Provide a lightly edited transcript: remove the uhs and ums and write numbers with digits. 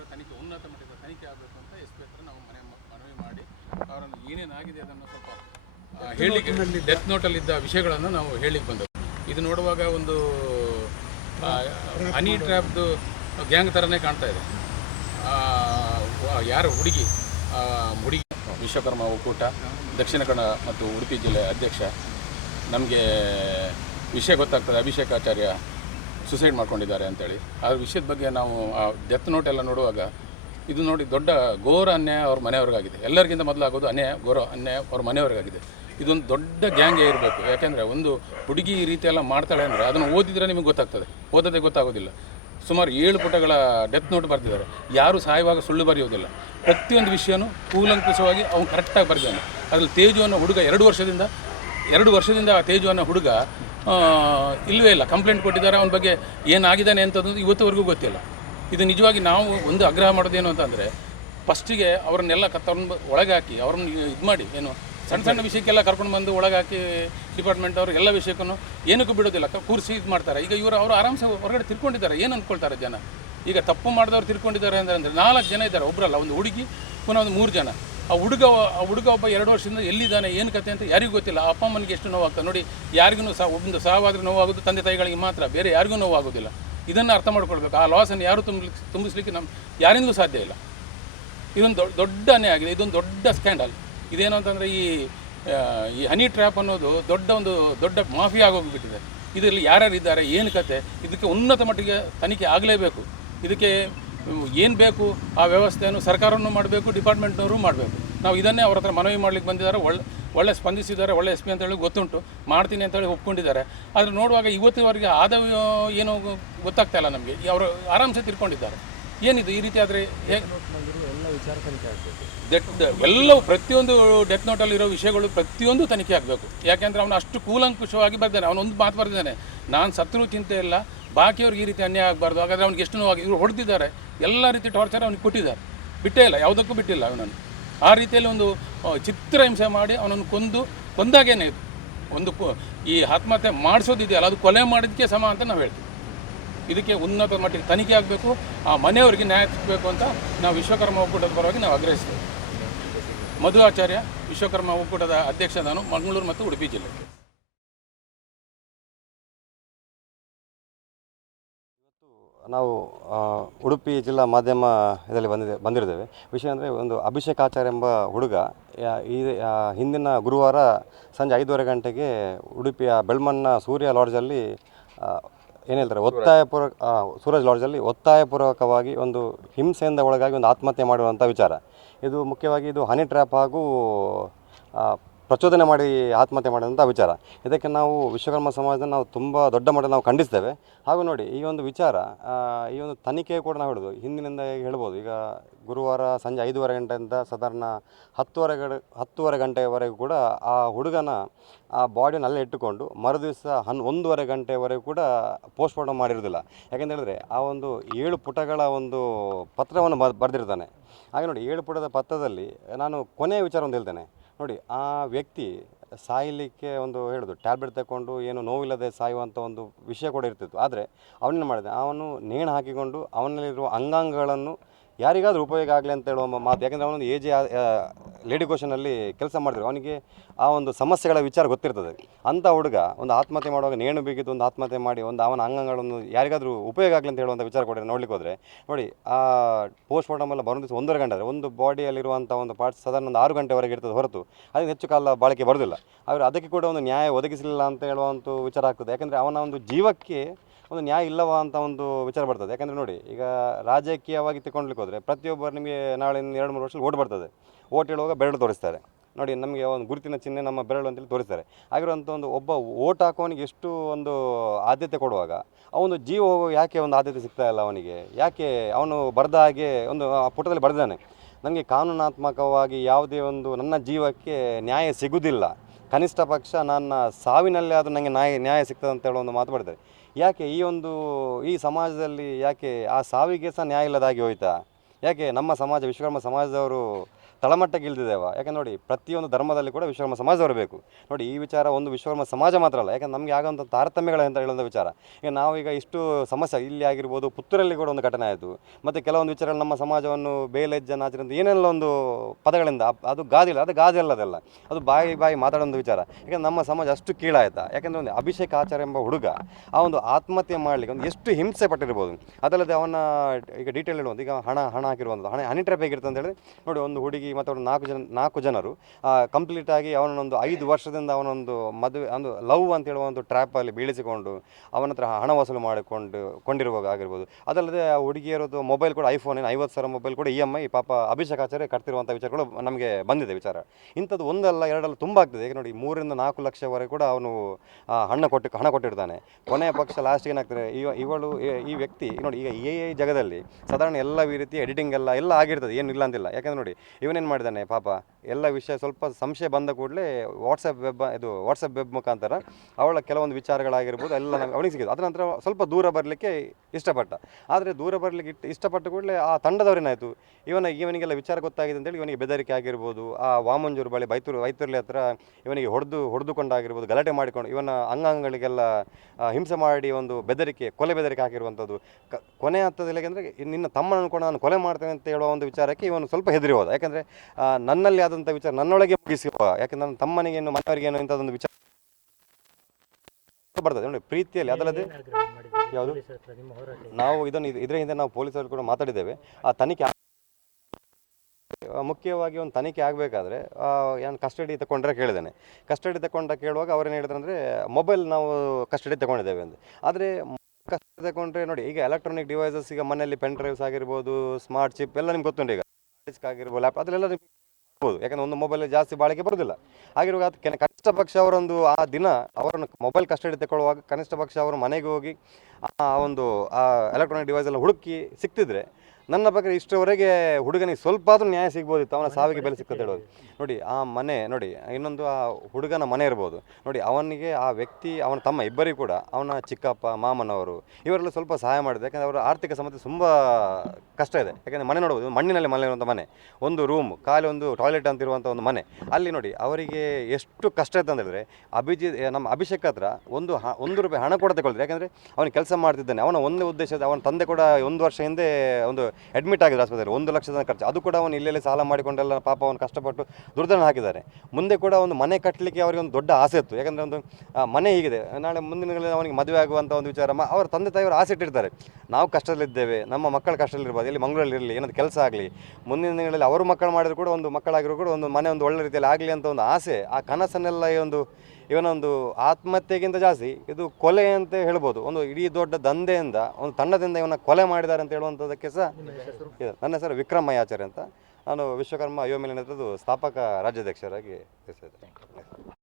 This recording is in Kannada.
ಹತ್ರ ತನಿಖೆ ಉನ್ನತ ಮಟ್ಟದ ತನಿಖೆ ಆಗಬೇಕು ಅಂತ ಎಸ್ ಪಿ ಹತ್ರ ನಾವು ಮನವಿ ಮಾಡಿ ಅವರನ್ನು ಏನೇನಾಗಿದೆ ಅದನ್ನು ಸ್ವಲ್ಪ ಹೇಳಿಕೆ ಡೆತ್ ನೋಟಲ್ಲಿದ್ದ ವಿಷಯಗಳನ್ನು ನಾವು ಹೇಳಿಕ್ಕೆ ಬಂದದ್ದು. ಇದು ನೋಡುವಾಗ ಒಂದು ಹನಿ ಟ್ರ್ಯಾಪ್ದು ಗ್ಯಾಂಗ್ ಥರನೇ ಕಾಣ್ತಾ ಇದೆ. ಯಾರು ಹುಡುಗಿ ವಿಶ್ವಕರ್ಮ ಒಕ್ಕೂಟ ದಕ್ಷಿಣ ಕನ್ನಡ ಮತ್ತು ಉಡುಪಿ ಜಿಲ್ಲೆ ಅಧ್ಯಕ್ಷ. ನಮಗೆ ವಿಷಯ ಗೊತ್ತಾಗ್ತದೆ, ಅಭಿಷೇಕ್ ಆಚಾರ್ಯ ಸುಸೈಡ್ ಮಾಡ್ಕೊಂಡಿದ್ದಾರೆ ಅಂತೇಳಿ. ಆ ವಿಷಯದ ಬಗ್ಗೆ ನಾವು ಆ ಡೆತ್ ನೋಟ್ ಎಲ್ಲ ನೋಡುವಾಗ ಇದು ನೋಡಿ ದೊಡ್ಡ ಘೋರ ಅನ್ಯಾಯ ಅವ್ರ ಮನೆಯವ್ರಿಗಾಗಿದೆ. ಎಲ್ಲರಿಗಿಂತ ಮೊದಲಾಗೋದು ಘೋರ ಅನ್ಯಾಯ ಅವ್ರ ಮನೆಯವ್ರಿಗಾಗಿದೆ. ಇದೊಂದು ದೊಡ್ಡ ಗ್ಯಾಂಗೇ ಇರಬೇಕು. ಯಾಕೆಂದರೆ ಒಂದು ಹುಡುಗಿ ಈ ರೀತಿ ಎಲ್ಲ ಮಾಡ್ತಾಳೆ ಅಂದರೆ ಅದನ್ನು ಓದಿದರೆ ನಿಮಗೆ ಗೊತ್ತಾಗ್ತದೆ, ಓದೋದೇ ಗೊತ್ತಾಗೋದಿಲ್ಲ. ಸುಮಾರು 7 ಪುಟಗಳ ಡೆತ್ ನೋಟ್ ಬರೆದಿದ್ದಾರೆ. ಯಾರೂ ಸಾಯುವಾಗ ಸುಳ್ಳು ಬರೆಯೋದಿಲ್ಲ. ಪ್ರತಿಯೊಂದು ವಿಷಯನೂ ಕೂಲಂಕುಷವಾಗಿ ಅವನು ಕರೆಕ್ಟಾಗಿ ಬರೆದಿದ್ದಾನೆ. ಅದರಲ್ಲಿ ತೇಜು ಅನ್ನೋ ಹುಡುಗ 2 ವರ್ಷದಿಂದ ಆ ತೇಜು ಅನ್ನೋ ಹುಡುಗ ಇಲ್ಲವೇ ಇಲ್ಲ, ಕಂಪ್ಲೇಂಟ್ ಕೊಟ್ಟಿದ್ದಾರೆ. ಅವನ ಬಗ್ಗೆ ಏನಾಗಿದ್ದಾನೆ ಅಂತಂದು ಇವತ್ತುವರೆಗೂ ಗೊತ್ತಿಲ್ಲ. ಇದು ನಿಜವಾಗಿ ನಾವು ಒಂದು ಆಗ್ರಹ ಮಾಡೋದೇನು ಅಂತಂದರೆ, ಫಸ್ಟಿಗೆ ಅವರನ್ನೆಲ್ಲ ತಗೊಂಡು ಒಳಗೆ ಹಾಕಿ ಅವ್ರನ್ನ ಇದು ಮಾಡಿ, ಏನು ಸಣ್ಣ ವಿಷಯಕ್ಕೆಲ್ಲ ಕರ್ಕೊಂಡು ಬಂದು ಒಳಗೆ ಹಾಕಿ ಡಿಪಾರ್ಟ್ಮೆಂಟ್ ಅವರು ಎಲ್ಲ ವಿಷಯಕ್ಕೂ ಏನಕ್ಕೂ ಬಿಡೋದಿಲ್ಲ, ಕೂರಿಸಿ ಇದು ಮಾಡ್ತಾರೆ. ಈಗ ಅವರು ಆರಾಮ್ಸೆ ಹೊರಗಡೆ ತಿರ್ಕೊಂಡಿದ್ದಾರೆ. ಏನು ಅಂದ್ಕೊಳ್ತಾರೆ ಜನ? ಈಗ ತಪ್ಪು ಮಾಡಿದವ್ರು ತಿರ್ಕೊಂಡಿದ್ದಾರೆ ಅಂದರೆ 4 ಜನ ಇದ್ದಾರೆ, ಒಬ್ಬರಲ್ಲ, ಒಂದು ಹುಡುಗಿ ಪುನಃ ಒಂದು 3 ಜನ. ಆ ಹುಡುಗ ಒಬ್ಬ 2 ವರ್ಷದಿಂದ ಎಲ್ಲಿದ್ದಾನೆ, ಏನು ಕತೆ ಅಂತ ಯಾರಿಗೂ ಗೊತ್ತಿಲ್ಲ. ಅಪ್ಪ ಅಮ್ಮನಿಗೆ ಎಷ್ಟು ನೋವಾಗ್ತದೆ ನೋಡಿ. ಯಾರಿಗೂ ಒಬ್ಬಂದು ಸಾವಾದರೆ ನೋವಾಗೋದು ತಂದೆ ತಾಯಿಗಳಿಗೆ ಮಾತ್ರ, ಬೇರೆ ಯಾರಿಗೂ ನೋವಾಗೋದಿಲ್ಲ. ಇದನ್ನು ಅರ್ಥ ಮಾಡ್ಕೊಳ್ಬೇಕು. ಆ ಲಾಸನ್ನು ಯಾರು ತುಂಬಿಸ್ಲಿಕ್ಕೆ ಯಾರಿಂದಲೂ ಸಾಧ್ಯ ಇಲ್ಲ. ಇದೊಂದು ದೊಡ್ಡ ಅನ್ಯಾಯ ಆಗಿದೆ. ಇದೊಂದು ದೊಡ್ಡ ಸ್ಕ್ಯಾಂಡಲ್. ಇದೇನು ಅಂತಂದರೆ ಈ ಹನಿ ಟ್ರ್ಯಾಪ್ ಅನ್ನೋದು ದೊಡ್ಡ ಮಾಫಿಯಾ ಆಗೋಗ್ಬಿಟ್ಟಿದೆ. ಇದರಲ್ಲಿ ಯಾರ್ಯಾರು ಇದ್ದಾರೆ, ಏನು ಕತೆ, ಇದಕ್ಕೆ ಉನ್ನತ ಮಟ್ಟಿಗೆ ತನಿಖೆ ಆಗಲೇಬೇಕು. ಇದಕ್ಕೆ ಏನು ಬೇಕು ಆ ವ್ಯವಸ್ಥೆಯನ್ನು ಸರ್ಕಾರನೂ ಮಾಡಬೇಕು, ಡಿಪಾರ್ಟ್ಮೆಂಟ್ನವರು ಮಾಡಬೇಕು. ನಾವು ಇದನ್ನೇ ಅವ್ರ ಹತ್ರ ಮನವಿ ಮಾಡಲಿಕ್ಕೆ ಬಂದಿದ್ದಾರೆ. ಒಳ್ಳೆ ಸ್ಪಂದಿಸಿದ್ದಾರೆ. ಒಳ್ಳೆ ಎಸ್ ಪಿ ಅಂತೇಳಿ ಗೊತ್ತುಂಟು, ಮಾಡ್ತೀನಿ ಅಂತೇಳಿ ಒಪ್ಕೊಂಡಿದ್ದಾರೆ. ಆದರೆ ನೋಡುವಾಗ ಇವತ್ತಿವರೆಗೆ ಆದ ಏನೋ ಗೊತ್ತಾಗ್ತಾ ಇಲ್ಲ ನಮಗೆ. ಅವರು ಆರಾಮ್ಸೆ ತಿರ್ಕೊಂಡಿದ್ದಾರೆ. ಏನಿದು ಈ ರೀತಿ ಆದರೆ ಎಲ್ಲವೂ ಪ್ರತಿಯೊಂದು ಡೆತ್ ನೋಟಲ್ಲಿರೋ ವಿಷಯಗಳು ಪ್ರತಿಯೊಂದು ತನಿಖೆ ಆಗಬೇಕು. ಯಾಕೆಂದರೆ ಅವನು ಅಷ್ಟು ಕೂಲಂಕುಷವಾಗಿ ಬರ್ತಾನೆ. ಅವನೊಂದು ಮಾತು ಬರ್ದಿದ್ದಾನೆ, ನಾನು ಸತ್ರು ಚಿಂತೆ ಇಲ್ಲ, ಬಾಕಿಯವ್ರಿಗೆ ಈ ರೀತಿ ಅನ್ಯಾಯ ಆಗಬಾರ್ದು. ಹಾಗಾದರೆ ಅವ್ನಿಗೆ ಎಷ್ಟು ನೋವಾಗಿ ಇವರು ಹೊಡೆದಿದ್ದಾರೆ, ಎಲ್ಲ ರೀತಿ ಟಾರ್ಚರ್ ಅವನಿಗೆ ಕೊಟ್ಟಿದ್ದಾರೆ, ಬಿಟ್ಟೇ ಇಲ್ಲ, ಯಾವುದಕ್ಕೂ ಬಿಟ್ಟಿಲ್ಲ ಅವನನ್ನು. ಆ ರೀತಿಯಲ್ಲಿ ಒಂದು ಚಿತ್ರಹಿಂಸೆ ಮಾಡಿ ಅವನನ್ನು ಕೊಂದಾಗೇನೆ ಒಂದು ಈ ಆತ್ಮಹತ್ಯೆ ಮಾಡಿಸೋದಿದೆಯಲ್ಲ, ಅದು ಕೊಲೆ ಮಾಡಿದ್ದಕ್ಕೆ ಸಮ ಅಂತ ನಾವು ಹೇಳ್ತೀವಿ. ಇದಕ್ಕೆ ಉನ್ನತ ಮಟ್ಟಿಗೆ ತನಿಖೆ ಆಗಬೇಕು, ಆ ಮನೆಯವರಿಗೆ ನ್ಯಾಯ ಸಿಗಬೇಕು ಅಂತ ನಾವು ವಿಶ್ವಕರ್ಮ ಒಕ್ಕೂಟದ ಪರವಾಗಿ ನಾವು ಆಗ್ರಹಿಸ್ತೇವೆ. ಮಧು ಆಚಾರ್ಯ, ವಿಶ್ವಕರ್ಮ ಒಕ್ಕೂಟದ ಅಧ್ಯಕ್ಷ ನಾನು, ಮಂಗಳೂರು ಮತ್ತು ಉಡುಪಿ ಜಿಲ್ಲೆ. ನಾವು ಉಡುಪಿ ಜಿಲ್ಲಾ ಮಾಧ್ಯಮ ಇದರಲ್ಲಿ ಬಂದಿದ್ದೇವೆ. ವಿಷಯ ಅಂದರೆ, ಒಂದು ಅಭಿಷೇಕ್ ಆಚಾರ್ಯ ಎಂಬ ಹುಡುಗ ಈ ಹಿಂದಿನ ಗುರುವಾರ ಸಂಜೆ 5:30 ಗಂಟೆಗೆ ಉಡುಪಿಯ ಬೆಳ್ಮಣ್ಣ ಸೂರ್ಯ ಲಾಡ್ಜಲ್ಲಿ ಏನು ಹೇಳ್ತಾರೆ, ಸೂರಜ್ ಲಾಡ್ಜಲ್ಲಿ ಒತ್ತಾಯಪೂರ್ವಕವಾಗಿ ಒಂದು ಹಿಂಸೆಯಿಂದ ಒಳಗಾಗಿ ಒಂದು ಆತ್ಮಹತ್ಯೆ ಮಾಡುವಂಥ ವಿಚಾರ. ಇದು ಮುಖ್ಯವಾಗಿ ಇದು ಹನಿ ಟ್ರ್ಯಾಪ್ ಹಾಗೂ ಪ್ರಚೋದನೆ ಮಾಡಿ ಆತ್ಮಹತ್ಯೆ ಮಾಡುವಂಥ ವಿಚಾರ. ಇದಕ್ಕೆ ನಾವು ವಿಶ್ವಕರ್ಮ ಸಮಾಜದಲ್ಲಿ ನಾವು ತುಂಬ ದೊಡ್ಡ ಮಟ್ಟದಲ್ಲಿ ನಾವು ಖಂಡಿಸ್ತೇವೆ. ಹಾಗೂ ನೋಡಿ, ಈ ಒಂದು ವಿಚಾರ, ಈ ಒಂದು ತನಿಖೆ ಕೂಡ ನಾವು ಹೇಳೋದು ಹಿಂದಿನಿಂದ ಹೇಳ್ಬೋದು. ಈಗ ಗುರುವಾರ ಸಂಜೆ 5:30 ಗಂಟೆಯಿಂದ ಸಾಧಾರಣ 10:30 ಗಂಟೆಯವರೆಗೂ ಕೂಡ ಆ ಹುಡುಗನ ಆ ಬಾಡಿಯನ್ನು ಅಲ್ಲೇ ಇಟ್ಟುಕೊಂಡು ಮರುದಿವಸ 1:30 ಗಂಟೆವರೆಗೂ ಕೂಡ ಪೋಸ್ಟ್ಮಾರ್ಟಮ್ ಮಾಡಿರೋದಿಲ್ಲ. ಯಾಕೆಂತ ಹೇಳಿದ್ರೆ, ಆ ಒಂದು 7 ಪುಟಗಳ ಒಂದು ಪತ್ರವನ್ನು ಬರೆದಿರ್ತಾನೆ. ಹಾಗೆ ನೋಡಿ, 7 ಪುಟದ ಪತ್ರದಲ್ಲಿ ನಾನು ಕೊನೆಯ ವಿಚಾರ ಒಂದು ಹೇಳ್ತೇನೆ ನೋಡಿ. ಆ ವ್ಯಕ್ತಿ ಸಾಯಲಿಕ್ಕೆ ಒಂದು ಹೇಳೋದು ಟ್ಯಾಬ್ಲೆಟ್ ತಗೊಂಡು ಏನು ನೋವಿಲ್ಲದೆ ಸಾಯುವಂಥ ಒಂದು ವಿಷಯ ಕೂಡ ಇರ್ತಿತ್ತು. ಆದರೆ ಅವನೇನು ಮಾಡಿದೆ, ಅವನು ನೇಣು ಹಾಕಿಕೊಂಡು ಅವನಲ್ಲಿರುವ ಅಂಗಾಂಗಗಳನ್ನು ಯಾರಿಗಾದರೂ ಉಪಯೋಗ ಆಗಲಿ ಅಂತ ಹೇಳುವ ಮಾತು. ಯಾಕೆಂದರೆ ಅವನೊಂದು ಲೇಡಿ ಕೋಶನಲ್ಲಿ ಕೆಲಸ ಮಾಡಿದ್ರು, ಅವನಿಗೆ ಆ ಒಂದು ಸಮಸ್ಯೆಗಳ ವಿಚಾರ ಗೊತ್ತಿರ್ತದೆ. ಅಂಥ ಹುಡುಗ ಒಂದು ಆತ್ಮಹತ್ಯೆ ಮಾಡುವಾಗ ನೇಣು ಬಿಗಿದು ಒಂದು ಆತ್ಮಹತ್ಯೆ ಮಾಡಿ ಒಂದು ಅವನ ಅಂಗಗಳನ್ನು ಯಾರಿಗಾದರೂ ಉಪಯೋಗ ಆಗಲಿ ಅಂತ ಹೇಳುವಂಥ ವಿಚಾರ ಕೊಟ್ಟರೆ ನೋಡ್ಲಿಕ್ಕೆ ಹೋದರೆ ನೋಡಿ, ಆ ಪೋಸ್ಟ್ಮಾರ್ಟಮ್ ಎಲ್ಲ ಬರೋ ದಿವಸ 1:30 ಗಂಟೆ, ಒಂದು ಬಾಡಿಯಲ್ಲಿರುವಂಥ ಒಂದು ಪಾರ್ಟ್ಸ್ ಸಾಧಾರಣ ಒಂದು 6 ಗಂಟೆವರೆಗೆ ಇರ್ತದೆ ಹೊರತು ಅದಕ್ಕೆ ಹೆಚ್ಚು ಕಾಲ ಬಾಳಿಕೆ ಬರೋದಿಲ್ಲ. ಆದರೆ ಅದಕ್ಕೆ ಕೂಡ ಒಂದು ನ್ಯಾಯ ಒದಗಿಸಲಿಲ್ಲ ಅಂತ ಹೇಳುವಂಥ ವಿಚಾರ ಆಗ್ತದೆ. ಯಾಕೆಂದರೆ ಅವನ ಒಂದು ಜೀವಕ್ಕೆ ಒಂದು ನ್ಯಾಯ ಇಲ್ಲವಾ ಅಂತ ಒಂದು ವಿಚಾರ ಬರ್ತದೆ. ಯಾಕಂದರೆ ನೋಡಿ, ಈಗ ರಾಜಕೀಯವಾಗಿ ತಗೊಂಡ್ಲಿಕ್ಕೆ ಹೋದರೆ ಪ್ರತಿಯೊಬ್ಬರು ನಿಮಗೆ ನಾಳೆ 2-3 ವರ್ಷದಲ್ಲಿ ಓಟ್ ಬರ್ತದೆ. ಓಟ್ ಹೇಳುವಾಗ ಬೆರಳು ತೋರಿಸ್ತಾರೆ ನೋಡಿ, ನಮಗೆ ಒಂದು ಗುರುತಿನ ಚಿಹ್ನೆ ನಮ್ಮ ಬೆರಳು ಅಂತೇಳಿ ತೋರಿಸ್ತಾರೆ. ಆಗಿರುವಂಥ ಒಬ್ಬ ಓಟ್ ಹಾಕೋನಿಗೆ ಎಷ್ಟು ಒಂದು ಆದ್ಯತೆ ಕೊಡುವಾಗ ಅವನು ಜೀವ ಯಾಕೆ ಒಂದು ಆದ್ಯತೆ ಸಿಗ್ತಾ ಇಲ್ಲ ಅವನಿಗೆ? ಯಾಕೆ ಅವನು ಬರೆದ ಹಾಗೆ ಒಂದು ಪುಟದಲ್ಲಿ ಬರೆದಾನೆ, ನನಗೆ ಕಾನೂನಾತ್ಮಕವಾಗಿ ಯಾವುದೇ ಒಂದು ನನ್ನ ಜೀವಕ್ಕೆ ನ್ಯಾಯ ಸಿಗುವುದಿಲ್ಲ, ಕನಿಷ್ಠ ಪಕ್ಷ ನನ್ನ ಸಾವಿನಲ್ಲಿ ಆದರೂ ನನಗೆ ನ್ಯಾಯ ಸಿಗ್ತದೆ ಅಂತ ಹೇಳೋ ಒಂದು ಮಾತು ಬರ್ತದೆ. ಯಾಕೆ ಈ ಸಮಾಜದಲ್ಲಿ ಯಾಕೆ ಆ ಸಾವಿಗೆ ಸಹ ನ್ಯಾಯ ಇಲ್ಲದಾಗಿ ಹೋಯ್ತಾ? ಯಾಕೆ ನಮ್ಮ ಸಮಾಜ, ವಿಶ್ವಕರ್ಮ ಸಮಾಜದವರು ತಳಮಟ್ಟಕ್ಕೆ ಇಳಿದಿದ್ದೇವೆ. ಯಾಕಂದ್ರೆ ನೋಡಿ, ಪ್ರತಿಯೊಂದು ಧರ್ಮದಲ್ಲಿ ಕೂಡ ವಿಶ್ವಕರ್ಮ ಸಮಾಜದವರು ಬೇಕು. ನೋಡಿ, ಈ ವಿಚಾರ ಒಂದು ವಿಶ್ವಕರ್ಮ ಸಮಾಜ ಮಾತ್ರ ಅಲ್ಲ, ಯಾಕಂದ್ರೆ ನಮಗೆ ಆಗೋಂಥ ತಾರತಮ್ಯಗಳು ಅಂತ ಹೇಳುವಂಥ ವಿಚಾರ. ಈಗ ನಾವೀಗ ಇಷ್ಟು ಸಮಸ್ಯೆ ಇಲ್ಲಿ ಆಗಿರ್ಬೋದು, ಪುತ್ತೂರಲ್ಲಿ ಕೂಡ ಒಂದು ಘಟನೆ ಆಯಿತು. ಮತ್ತು ಕೆಲವೊಂದು ವಿಚಾರಗಳು ನಮ್ಮ ಸಮಾಜವನ್ನು ಬೇಲೆಜ್ಜನ ಆಚರಣೆ ಏನೆಲ್ಲ ಒಂದು ಪದಗಳಿಂದ ಅದು ಗಾದಿಲ್ಲ, ಅದು ಗಾದಿ ಅದಲ್ಲ, ಅದು ಬಾಯಿ ಮಾತಾಡೋ ಒಂದು ವಿಚಾರ. ಯಾಕಂದ್ರೆ ನಮ್ಮ ಸಮಾಜ ಅಷ್ಟು ಕೀಳಾಯ್ತಾ. ಯಾಕಂದರೆ ಒಂದು ಅಭಿಷೇಕ್ ಆಚಾರ್ಯ ಎಂಬ ಹುಡುಗ ಆ ಒಂದು ಆತ್ಮಹತ್ಯೆ ಮಾಡಲಿಕ್ಕೆ ಒಂದು ಎಷ್ಟು ಹಿಂಸೆ ಪಟ್ಟಿರ್ಬೋದು. ಅದಲ್ಲದೆ ಅವನ ಈಗ ಡೀಟೇಲ್ ಹೇಳುವಂಥ, ಈಗ ಹಣ ಹಾಕಿರುವಂಥದ್ದು ಹನಿ ಟ್ರ್ಯಾಪ್ ಹೇಗಿರುತ್ತೆ ಅಂತ ಹೇಳಿದ್ರೆ ನೋಡಿ, ಒಂದು ಹುಡುಗಿ ಮತ್ತು ಅವ್ರು ನಾಲ್ಕು ಜನರು ಕಂಪ್ಲೀಟಾಗಿ ಅವನೊಂದು 5 ವರ್ಷದಿಂದ ಅವನೊಂದು ಮದುವೆ ಒಂದು ಲವ್ ಅಂತ ಹೇಳುವ ಒಂದು ಟ್ರ್ಯಾಪಲ್ಲಿ ಬೀಳಿಸಿಕೊಂಡು ಅವನ ಹತ್ರ ಹಣ ವಸೂಲು ಕೊಂಡಿರುವಾಗ ಆಗಿರ್ಬೋದು. ಅದಲ್ಲದೆ ಆ ಹುಡುಗಿಯರದ್ದು ಮೊಬೈಲ್ ಕೂಡ ಐಫೋನ್ 50,000 ಮೊಬೈಲ್ ಕೂಡ EMI ಪಾಪ ಅಭಿಷೇಕ್ ಆಚಾರ್ಯ ಕಟ್ತಿರುವಂಥ ವಿಚಾರಗಳು ನಮಗೆ ಬಂದಿದೆ ವಿಚಾರ. ಇಂಥದ್ದು ಒಂದಲ್ಲ ಎರಡಲ್ಲ ತುಂಬ ಆಗ್ತದೆ. ಈಗ ನೋಡಿ, 3 ರಿಂದ 4 ಲಕ್ಷವರೆಗೆ ಕೂಡ ಅವನು ಹಣ ಕೊಟ್ಟಿರ್ತಾನೆ. ಕೊನೆಯ ಪಕ್ಷ ಲಾಸ್ಟ್ ಏನಾಗ್ತದೆ, ಈ ವ್ಯಕ್ತಿ ನೋಡಿ, ಈಗ AI ಜಗದಲ್ಲಿ ಸಾಧಾರಣ ಎಲ್ಲ ಈ ರೀತಿ ಎಡಿಟಿಂಗ್ ಎಲ್ಲ ಆಗಿರ್ತದೆ, ಏನಿಲ್ಲ ಅಂತಿಲ್ಲ. ಯಾಕಂದ್ರೆ ನೋಡಿ, ಇವನೇನು ಮಾಡಿದ್ದಾನೆ ಪಾಪ, ಎಲ್ಲ ವಿಷಯ ಸ್ವಲ್ಪ ಸಂಶಯ ಬಂದ ಕೂಡಲೇ ವಾಟ್ಸಪ್ ವೆಬ್ ಮುಖಾಂತರ ಅವಳ ಕೆಲವೊಂದು ವಿಚಾರಗಳಾಗಿರ್ಬೋದು ಎಲ್ಲ ಅವನಿಗೆ ಸಿಕ್ಕಿದ್ದು. ಅದರ ನಂತರ ಸ್ವಲ್ಪ ದೂರ ಬರಲಿಕ್ಕೆ ಇಷ್ಟಪಟ್ಟ. ಆದರೆ ದೂರ ಬರಲಿಕ್ಕೆ ಇಷ್ಟಪಟ್ಟ ಕೂಡಲೇ ಆ ತಂಡದವರೇನಾಯಿತು, ಇವನಿಗೆಲ್ಲ ವಿಚಾರ ಗೊತ್ತಾಗಿದೆ ಅಂತೇಳಿ ಇವನಿಗೆ ಬೆದರಿಕೆ ಆಗಿರ್ಬೋದು, ಆ ವಾಮಂಜೂರು ಬಳಿ ವೈತುರ್ಲಿ ಹತ್ರ ಇವನಿಗೆ ಹೊಡೆದುಕೊಂಡಾಗಿರ್ಬೋದು, ಗಲಾಟೆ ಮಾಡಿಕೊಂಡು ಇವನ ಅಂಗಾಂಗಗಳಿಗೆಲ್ಲ ಹಿಂಸೆ ಮಾಡಿ ಒಂದು ಕೊಲೆ ಬೆದರಿಕೆ ಹಾಕಿರುವಂಥದ್ದು. ಕೊನೆ ಹಂತದಲ್ಲಿ ಅಂದರೆ ನಿನ್ನ ತಮ್ಮನನ್ನು ಕೂಡ ನಾನು ಕೊಲೆ ಮಾಡ್ತೇನೆ ಅಂತ ಹೇಳುವ ಒಂದು ವಿಚಾರಕ್ಕೆ ಇವನು ಸ್ವಲ್ಪ ಹೆದರಿ ಹೋದ. ಯಾಕಂದರೆ ನನ್ನಲ್ಲಿ ಆದಂಥ ವಿಚಾರ ನನ್ನೊಳಗೆ ಮುಗಿಸುವ, ಯಾಕಂದ್ರೆ ನನ್ನ ತಮ್ಮನಿಗೇನು ಮನೆಯವರಿಗೇನು ಇಂಥದ್ದೊಂದು ವಿಚಾರ ಬರ್ತದೆ ನೋಡಿ ಪ್ರೀತಿಯಲ್ಲಿ. ಅದಲ್ಲದೆ ಯಾವುದು ನಾವು ಇದರ ಹಿಂದೆ ನಾವು ಪೊಲೀಸರು ಕೂಡ ಮಾತಾಡಿದ್ದೇವೆ. ಆ ತನಿಖೆ ಮುಖ್ಯವಾಗಿ ಒಂದು ತನಿಖೆ ಆಗಬೇಕಾದ್ರೆ ಏನು ಕಸ್ಟಡಿ ತಗೊಂಡ್ರೆ ಕೇಳಿದ್ದೇನೆ. ಕಸ್ಟಡಿ ಕೇಳುವಾಗ ಅವ್ರೇನು ಹೇಳಿದ್ರಂದರೆ ಮೊಬೈಲ್ ನಾವು ಕಸ್ಟಡಿ ತಗೊಂಡಿದ್ದೇವೆ ಅಂತ. ಆದರೆ ಕಸ್ಟಡಿ ತಗೊಂಡ್ರೆ ನೋಡಿ, ಈಗ ಎಲೆಕ್ಟ್ರಾನಿಕ್ ಡಿವೈಸಸ್, ಈಗ ಮನೆಯಲ್ಲಿ ಪೆನ್ ಡ್ರೈವ್ಸ್ ಆಗಿರ್ಬೋದು, ಸ್ಮಾರ್ಟ್ ಚಿಪ್ ಎಲ್ಲ ನಿಮ್ಗೆ ಗೊತ್ತುಂಟು. ಈಗ ಡಿಸ್ಕ್ ಆಗಿರ್ಬೋದು, ಲ್ಯಾಪ್ ಅದೆಲ್ಲ ಬೋದು. ಯಾಕಂದರೆ ಒಂದು ಮೊಬೈಲ್ ಜಾಸ್ತಿ ಬಾಳಿಕೆ ಬರೋದಿಲ್ಲ. ಆಗಿರುವಾಗ ಅದಕ್ಕೆ ಕನಿಷ್ಠ ಪಕ್ಷ ಅವರೊಂದು ಆ ದಿನ ಅವರನ್ನು ಮೊಬೈಲ್ ಕಸ್ಟಡಿ ತಗೊಳ್ಳುವಾಗ ಕನಿಷ್ಠ ಪಕ್ಷ ಅವರು ಮನೆಗೆ ಹೋಗಿ ಆ ಎಲೆಕ್ಟ್ರಾನಿಕ್ ಡಿವೈಸ್ ಎಲ್ಲ ಹುಡುಕಿ ಸಿಕ್ತಿದ್ರೆ ನನ್ನ ಪ್ರಕಾರ ಇಷ್ಟರವರೆಗೆ ಹುಡುಗನಿಗೆ ಸ್ವಲ್ಪ ಆದರೂ ನ್ಯಾಯ ಸಿಗ್ಬೋದಿತ್ತು. ಅವನ ಸಾವಿಗೆ ಬೆಲೆ ಸಿಕ್ಕಂತ ಹೇಳೋದು ನೋಡಿ. ಆ ಮನೆ ನೋಡಿ, ಇನ್ನೊಂದು ಆ ಹುಡುಗನ ಮನೆ ಇರ್ಬೋದು ನೋಡಿ, ಅವನಿಗೆ ಆ ವ್ಯಕ್ತಿ ಅವನ ತಮ್ಮ ಇಬ್ಬರಿಗೂ ಕೂಡ ಅವನ ಚಿಕ್ಕಪ್ಪ ಮಾಮನವರು ಇವರೆಲ್ಲ ಸ್ವಲ್ಪ ಸಹಾಯ ಮಾಡಿದೆ. ಯಾಕಂದರೆ ಅವರ ಆರ್ಥಿಕ ಸಮಸ್ಯೆ ತುಂಬ ಕಷ್ಟ ಇದೆ. ಯಾಕಂದರೆ ಮನೆ ನೋಡ್ಬೋದು, ಮಣ್ಣಿನಲ್ಲಿ ಇರುವಂಥ ಮನೆ, ಒಂದು ರೂಮ್ ಖಾಲಿ, ಒಂದು ಟಾಯ್ಲೆಟ್ ಅಂತಿರುವಂಥ ಒಂದು ಮನೆ. ಅಲ್ಲಿ ನೋಡಿ ಅವರಿಗೆ ಎಷ್ಟು ಕಷ್ಟ ಇತ್ತು ಅಂತ ಹೇಳಿದ್ರೆ, ನಮ್ಮ ಅಭಿಷೇಕ್ ಹತ್ರ ₹1 ಹಣ ಕೂಡ ತಗೊಳ್ತಾರೆ. ಯಾಕಂದರೆ ಅವನು ಕೆಲಸ ಮಾಡ್ತಿದ್ದಾನೆ. ಅವನ ಒಂದೇ ಉದ್ದೇಶದ, ಅವನ ತಂದೆ ಕೂಡ 1 ವರ್ಷ ಹಿಂದೆ ಒಂದು ಅಡ್ಮಿಟ್ ಆಗಿದ್ರು ಆಸ್ಪತ್ರೆಯಲ್ಲಿ, 1 ಲಕ್ಷದ ಖರ್ಚು. ಅದು ಕೂಡ ಅವನು ಇಲ್ಲೆಲ್ಲಿ ಸಾಲ ಮಾಡಿಕೊಂಡೆಲ್ಲ ಪಾಪ ಅವನು ಕಷ್ಟಪಟ್ಟು ದುರ್ದನ ಹಾಕಿದ್ದಾರೆ. ಮುಂದೆ ಕೂಡ ಒಂದು ಮನೆ ಕಟ್ಟಲಿಕ್ಕೆ ಅವರಿಗೆ ಒಂದು ದೊಡ್ಡ ಆಸೆ ಇತ್ತು. ಯಾಕಂದರೆ ಒಂದು ಮನೆ ಹೀಗಿದೆ, ನಾಳೆ ಮುಂದಿನ ದಿನಗಳಲ್ಲಿ ಅವನಿಗೆ ಮದುವೆ ಆಗುವಂಥ ಒಂದು ವಿಚಾರ ಅವರ ತಂದೆ ತಾಯಿಯವರು ಆಸೆ ಇಟ್ಟಿರ್ತಾರೆ. ನಾವು ಕಷ್ಟದಲ್ಲಿದ್ದೇವೆ, ನಮ್ಮ ಮಕ್ಕಳು ಕಷ್ಟದಲ್ಲಿರ್ಬೋದು, ಇಲ್ಲಿ ಮಂಗಳೂರಲ್ಲಿ ಇರಲಿ, ಏನಾದ್ರು ಕೆಲಸ ಆಗಲಿ, ಮುಂದಿನ ದಿನಗಳಲ್ಲಿ ಅವರು ಮಕ್ಕಳು ಮಾಡಿದ್ರು ಕೂಡ ಒಂದು ಮಕ್ಕಳಾಗಿರೋ ಕೂಡ ಒಂದು ಮನೆ ಒಂದು ಒಳ್ಳೆ ರೀತಿಯಲ್ಲಿ ಆಗಲಿ ಅಂತ ಒಂದು ಆಸೆ, ಆ ಕನಸನ್ನೆಲ್ಲ ಇವನೊಂದು ಆತ್ಮಹತ್ಯೆಗಿಂತ ಜಾಸ್ತಿ ಇದು ಕೊಲೆ ಅಂತ ಹೇಳ್ಬೋದು. ಒಂದು ಇಡೀ ದೊಡ್ಡ ದಂಧೆಯಿಂದ, ಒಂದು ತಂಡದಿಂದ ಇವನ ಕೊಲೆ ಮಾಡಿದ್ದಾರೆ ಅಂತ ಹೇಳುವಂಥದ್ದಕ್ಕೆ ಸಹ. ನನ್ನ ಹೆಸರು ವಿಕ್ರಮ್ ಆಚಾರ್ಯ ಅಂತ. ನಾನು ವಿಶ್ವಕರ್ಮ ಯುವ ಮೇಲಿನ ಸ್ಥಾಪಕ ರಾಜ್ಯಾಧ್ಯಕ್ಷರಾಗಿ.